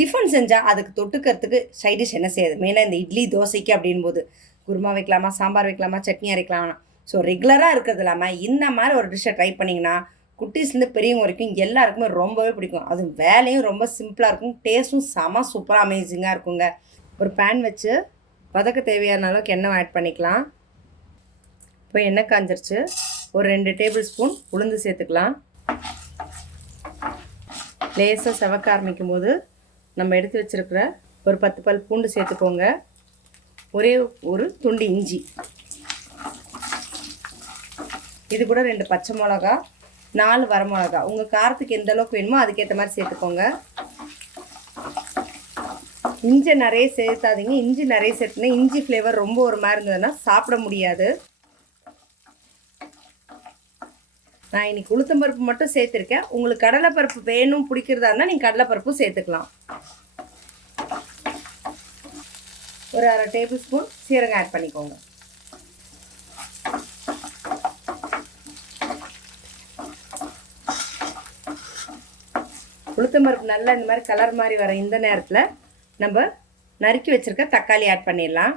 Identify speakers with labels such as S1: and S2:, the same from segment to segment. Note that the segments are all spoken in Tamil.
S1: டிஃபன் செஞ்சால் அதுக்கு தொட்டுக்கிறதுக்கு சைட் டிஷ் என்ன செய்யுது? மெயினாக இந்த இட்லி தோசைக்கு அப்படின்போது குருமா வைக்கலாமா சாம்பார் வைக்கலாமா சட்னி அரைக்கலாமா? ஸோ ரெகுலராக இருக்கிறது இல்லாமல் இந்த மாதிரி ஒரு டிஷ்ஷை ட்ரை பண்ணிங்கன்னா குட்டீஸ்லேருந்து பெரியவங்க வரைக்கும் எல்லாருக்குமே ரொம்பவே பிடிக்கும். அது வேலையும் ரொம்ப சிம்பிளாக இருக்கும். டேஸ்ட்டும் செம சூப்பராக அமேசிங்காக இருக்குங்க. ஒரு பேன் வச்சு வதக்க தேவையான அளவுக்கு எண்ணெய் ஆட் பண்ணிக்கலாம். இப்போ எண்ணெய் காஞ்சிருச்சு. ஒரு ரெண்டு டேபிள் ஸ்பூன் உளுந்து சேர்த்துக்கலாம். லேசாக செவக்க ஆரம்பிக்கும் போது நம்ம எடுத்து வச்சிருக்கிற ஒரு பத்து பல் பூண்டு சேர்த்துக்கோங்க. ஒரே ஒரு துண்டு இஞ்சி. இது கூட ரெண்டு பச்சை மிளகா நாலு வரமிளகா உங்கள் காரத்துக்கு எந்த அளவுக்கு வேணுமோ அதுக்கேற்ற மாதிரி சேர்த்துக்கோங்க. இஞ்சி நிறைய சேர்த்தாதீங்க. இஞ்சி நிறைய சேர்த்துனா இஞ்சி ஃப்ளேவர் ரொம்ப ஒரு மாதிரி இருந்ததுன்னா சாப்பிட முடியாது. நான் இன்னைக்கு உளுத்தம்பருப்பு மட்டும் சேர்த்துருக்கேன். உங்களுக்கு கடலைப்பருப்பு வேணும் பிடிக்கிறதா இருந்தால் நீங்கள் கடலைப்பருப்பும் சேர்த்துக்கலாம். ஒரு அரை டேபிள் ஸ்பூன் சீரகம் ஆட் பண்ணிக்கோங்க. உளுத்தம்பருப்பு நல்லா இந்த மாதிரி கலர் மாதிரி வர இந்த நேரத்தில் நம்ம நறுக்கி வச்சுருக்க தக்காளி ஆட் பண்ணிடலாம்.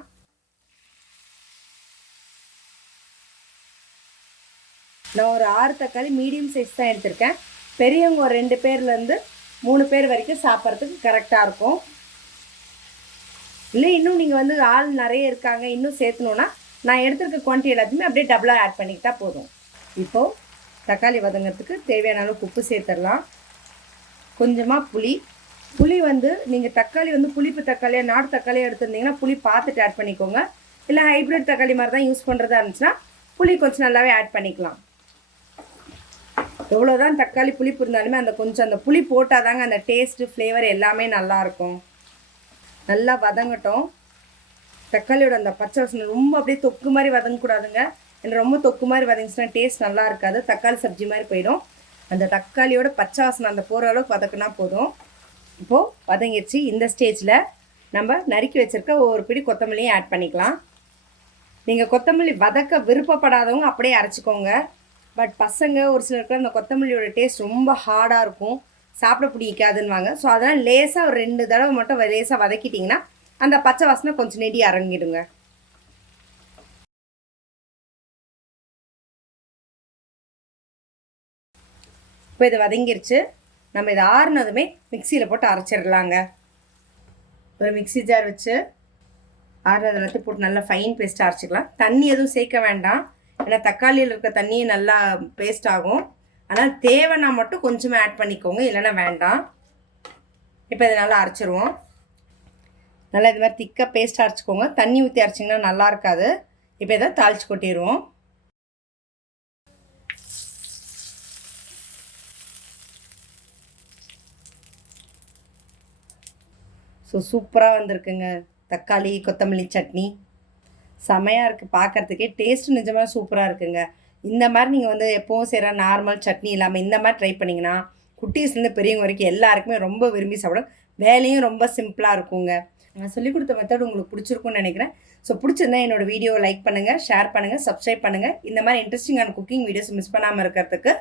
S1: நான் ஒரு ஆறு தக்காளி மீடியம் சைஸ் தான் எடுத்திருக்கேன். பெரியவங்க ஒரு ரெண்டு பேர்லேருந்து மூணு பேர் வரைக்கும் சாப்பிட்றதுக்கு கரெக்டாக இருக்கும். இல்லை இன்னும் நீங்கள் வந்து ஆள் நிறைய இருக்காங்க இன்னும் சேர்த்தணுன்னா நான் எடுத்துருக்க குவான்டிட்டி எல்லாத்தையுமே அப்படியே டபுளாக ஆட் பண்ணிக்கிட்டா போதும். இப்போது தக்காளி வதங்கிறதுக்கு தேவையான அளவுக்கு உப்பு சேர்த்துடலாம் கொஞ்சமாக புளி. புளி வந்து நீங்கள் தக்காளி வந்து புளிப்பு தக்காளியாக நாட்டு தக்காளியாக எடுத்துருந்தீங்கன்னா புளி பார்த்துட்டு ஆட் பண்ணிக்கோங்க. இல்லை ஹைப்ரிட் தக்காளி மாதிரி தான் யூஸ் பண்ணுறதா இருந்துச்சுன்னா புளி கொஞ்சம் நல்லாவே ஆட் பண்ணிக்கலாம். எவ்வளோதான் தக்காளி புளிப்பு இருந்தாலுமே அந்த கொஞ்சம் அந்த புளி போட்டால் தாங்க அந்த டேஸ்ட்டு ஃப்ளேவர் எல்லாமே நல்லாயிருக்கும் நல்லா வதங்கட்டும். தக்காளியோட அந்த பச்சை வாசனை ரொம்ப அப்படியே தொக்கு மாதிரி வதங்கக்கூடாதுங்க. எனக்கு ரொம்ப தொக்கு மாதிரி வதங்கிச்சுன்னா டேஸ்ட் நல்லா இருக்காது. தக்காளி சப்ஜி மாதிரி போயிடும். அந்த தக்காளியோட பச்சை வாசனை அந்த போகிற அளவுக்கு வதக்குனா போதும். இப்போது வதங்கிடுச்சு இந்த ஸ்டேஜில் நம்ம நறுக்கி வச்சுருக்க ஒவ்வொரு பிடி கொத்தமல்லியும் ஆட் பண்ணிக்கலாம். நீங்கள் கொத்தமல்லி வதக்க விருப்பப்படாதவங்க அப்படியே அரைச்சிக்கோங்க. பட் பசங்க ஒரு சிலருக்கு அந்த கொத்தமல்லியோட டேஸ்ட் ரொம்ப ஹார்டாக இருக்கும். சாப்பிட பிடிக்காதுன்னுவாங்க. ஸோ அதெல்லாம் லேசாக ஒரு ரெண்டு தடவை மட்டும் லேசாக வதக்கிட்டிங்கன்னா அந்த பச்சை வாசனை கொஞ்சம் நெடி இறங்கிடுங்க. இப்போ இது வதங்கிருச்சு. நம்ம இதை ஆறுனதுமே மிக்சியில் போட்டு அரைச்சிடலாங்க. ஒரு மிக்ஸி ஜார் வச்சு ஆறுனது எல்லாத்தையும் போட்டு நல்லா ஃபைன் பேஸ்ட்டாக அரைச்சிக்கலாம். தண்ணி எதுவும் சேர்க்க வேண்டாம். ஏன்னா தக்காளியில் இருக்க தண்ணியும் நல்லா பேஸ்ட் ஆகும். ஆனால் தேவைன்னா மட்டும் கொஞ்சமாக ஆட் பண்ணிக்கோங்க. இல்லைன்னா வேண்டாம். இப்போ இதை நல்லா அரைச்சிருவோம். நல்லா இது மாதிரி திக்காக பேஸ்ட் அரைச்சிக்கோங்க. தண்ணி ஊற்றி அரைச்சிங்கன்னா நல்லா இருக்காது. இப்போ இதை தாளிச்சு கொட்டிடுவோம் ஸோ சூப்பராக வந்திருக்குங்க. தக்காளி கொத்தமல்லி சட்னி. செமையாக இருக்குது பார்க்குறதுக்கே டேஸ்ட்டு நிஜமாக சூப்பராக இருக்குங்க. இந்த மாதிரி நீங்கள் வந்து எப்போவும் செய்கிற நார்மல் சட்னி இல்லாமல் இந்த மாதிரி ட்ரை பண்ணிங்கன்னா குட்டீஸ்லேருந்து பெரியவங்க வரைக்கும் எல்லாருக்குமே ரொம்ப விரும்பி சாப்பிடும். வேலையும் ரொம்ப சிம்பிளாக இருக்குங்க. நான் சொல்லிக் கொடுத்த மெத்தட் உங்களுக்கு பிடிச்சிருக்கும்னு நினைக்கிறேன். ஸோ பிடிச்சிருந்தா என்னோட வீடியோ லைக் பண்ணுங்கள் ஷேர் பண்ணுங்கள் சப்ஸ்கிரைப் பண்ணுங்கள் இந்த மாதிரி இன்ட்ரெஸ்டிங்கான குக்கிங் வீடியோஸ் மிஸ் பண்ணாமல் இருக்கிறதுக்கு